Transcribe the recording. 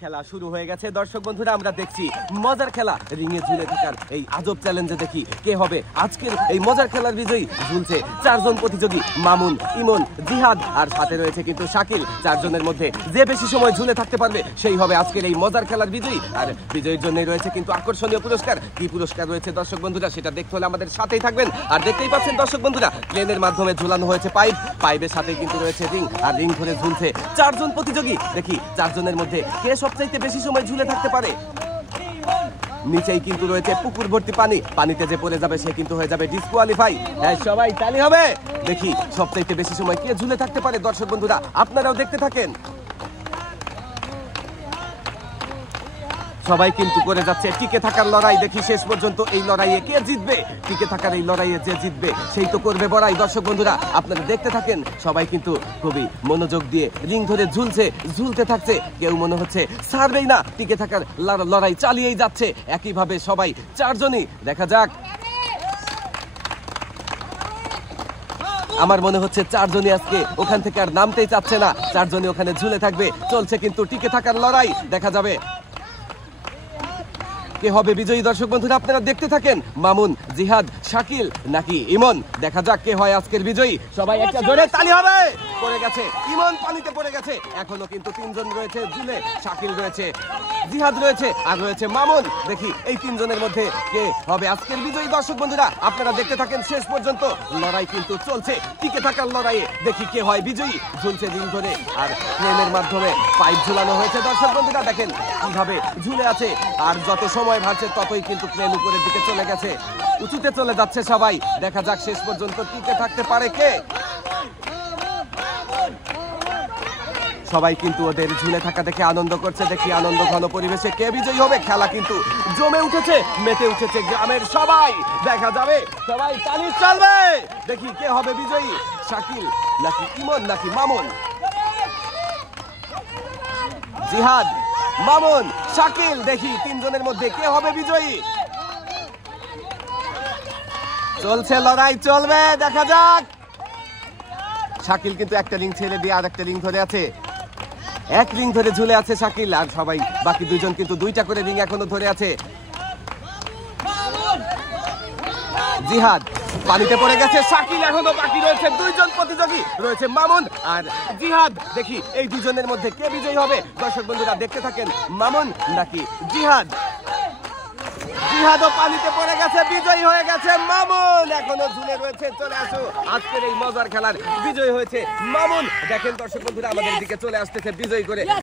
খেলা শুরু হয়ে গেছে দর্শক বন্ধুরা, আমরা দেখছি মজার খেলা রিংয়ে ঝুলে থাকার এই আজব চ্যালেঞ্জে দেখি কে হবে আজকের এই মজার খেলার বিজয়ী। ঝুলছে চারজন প্রতিযোগী, মামুন, ইমন, জিহাদ আর সাথে রয়েছে কিন্তু শাকিল। চারজনের মধ্যে যে বেশি সময় ঝুলে থাকতে পারবে সেই হবে আজকের এই মজার খেলার বিজয়ী। আর বিজয়ীর জন্যই রয়েছে কিন্তু আকর্ষণীয় পুরস্কার। কি পুরস্কার রয়েছে দর্শক বন্ধুরা সেটা দেখতে হলে আমাদের সাথেই থাকবেন। আর দেখতেই পাচ্ছেন দর্শক বন্ধুরা, প্লেনের মাধ্যমে ঝুলানো হয়েছে পাইপ, পাইপের সাথে কিন্তু রয়েছে রিং, আর রিং ধরে ঝুলছে চারজন প্রতিযোগী। দেখি চারজনের মধ্যে কে সবচাইতে বেশি সময় ঝুলে থাকতে পারে। নিচেই কিন্তু রয়েছে পুকুর ভর্তি পানি, পানিতে যে পড়ে যাবে সে কিন্তু হয়ে যাবে ডিসকোয়ালিফাই। হ্যাঁ সবাই তালি হবে। দেখি সবচাইতে বেশি সময় কে ঝুলে থাকতে পারে দর্শক বন্ধুরা, আপনারাও দেখতে থাকেন। সবাই কিন্তু করে যাচ্ছে টিকে থাকার লড়াই। দেখি শেষ পর্যন্ত এই লড়াইয়ে কে জিতবে। টিকে থাকার এই লড়াইয়ে যে জিতবে সেই তো করবে বড়াই। দর্শক বন্ধুরা আপনারা দেখতে থাকেন। সবাই কিন্তু খুবই মনোযোগ দিয়ে রিং ধরে ঝুলতে থাকছে। কেউ মনে হচ্ছে ছাড়বেই না, টিকে থাকার লড়াই চালিয়েই যাচ্ছে একইভাবে সবাই চারজনই। দেখা যাক, আমার মনে হচ্ছে চারজনই আজকে ওখান থেকে আর নামতেই চাচ্ছে না, চারজনই ওখানে ঝুলে থাকবে। চলছে কিন্তু টিকে থাকার লড়াই, দেখা যাবে কে হবে বিজয়ী। দর্শক বন্ধুরা আপনারা দেখতে থাকেন। মামুন, জিহাদ, শাকিল নাকি ইমন, দেখা যাক কে হয় আজকের বিজয়ী। সবাই একটা জোরে তালি হবে। পড়ে গেছে ইমন, পানিতে পড়ে গেছে। এখনো কিন্তু তিনজন রয়েছে ঝুলে, শাকিল রয়েছে, জিহাদ রয়েছে আর রয়েছে মামুন। দেখি এই তিনজনের মধ্যে কে হবে আজকের বিজয়ী। দর্শক বন্ধুরা আপনারা দেখতে থাকেন শেষ পর্যন্ত। লড়াই কিন্তু চলছে টিকে থাকার লড়াইয়ে। দেখি কে হয় বিজয়ী। ঝুলছে রিং ধরে আর প্লেনের মাধ্যমে পাইপ ঝুলানো হয়েছে। দর্শক বন্ধুরা দেখেন কিভাবে ঝুলে আছে, আর যত সময় ভাসছে ততই কিন্তু প্লেন উপরের দিকে চলে গেছে, উঁচুতে চলে যাচ্ছে সবাই। দেখা যাক শেষ পর্যন্ত টিকে থাকতে পারে কে। সবাই কিন্তু ওদের ঝুলে থাকা দেখে আনন্দ করছে। দেখি আনন্দ ঘন পরিবেশে কে বিজয়ী হবে। খেলা কিন্তু জমে উঠেছে, মেতে উঠেছে গ্রামের সবাই। দেখা যাবে, সবাই তালি চলবে। দেখি কে হবে বিজয়ী, শাকিল নাকি ইমন নাকি মামুন। জিহাদ, মামুন, শাকিল, দেখি তিনজনের মধ্যে কে হবে বিজয়ী। চলছে লড়াই, চলবে, দেখা যাক। শাকিল কিন্তু একটা রিং ছেড়ে দিয়ে আর একটা রিং ধরে আছে, এক রিং ধরে ঝুলে আছে শাকিল, আর সবাই বাকি দুইজন কিন্তু দুইটা করে রিং এখনো ধরে আছে। জিহাদ পানিতে পড়ে গেছে, শাকিল এখনো বাকি রয়েছে। দুইজন প্রতিযোগী রয়েছে, মামুন আর জিহাদ। দেখি এই দুজনের মধ্যে কে বিজয়ী হবে। দর্শক বন্ধুরা দেখতে থাকেন, মামুন নাকি জিহাদ। জিহাদও পানিতে পড়ে গেছে, বিজয়ী হয়ে গেছে মামুন। এখনো ঝুলে রয়েছে। চলে আসো, আজকের এই মজার খেলার বিজয়ী হয়েছে মামুন। দেখেন দর্শক বন্ধুরা আমাদের দিকে চলে আসতেছে বিজয়ী করে।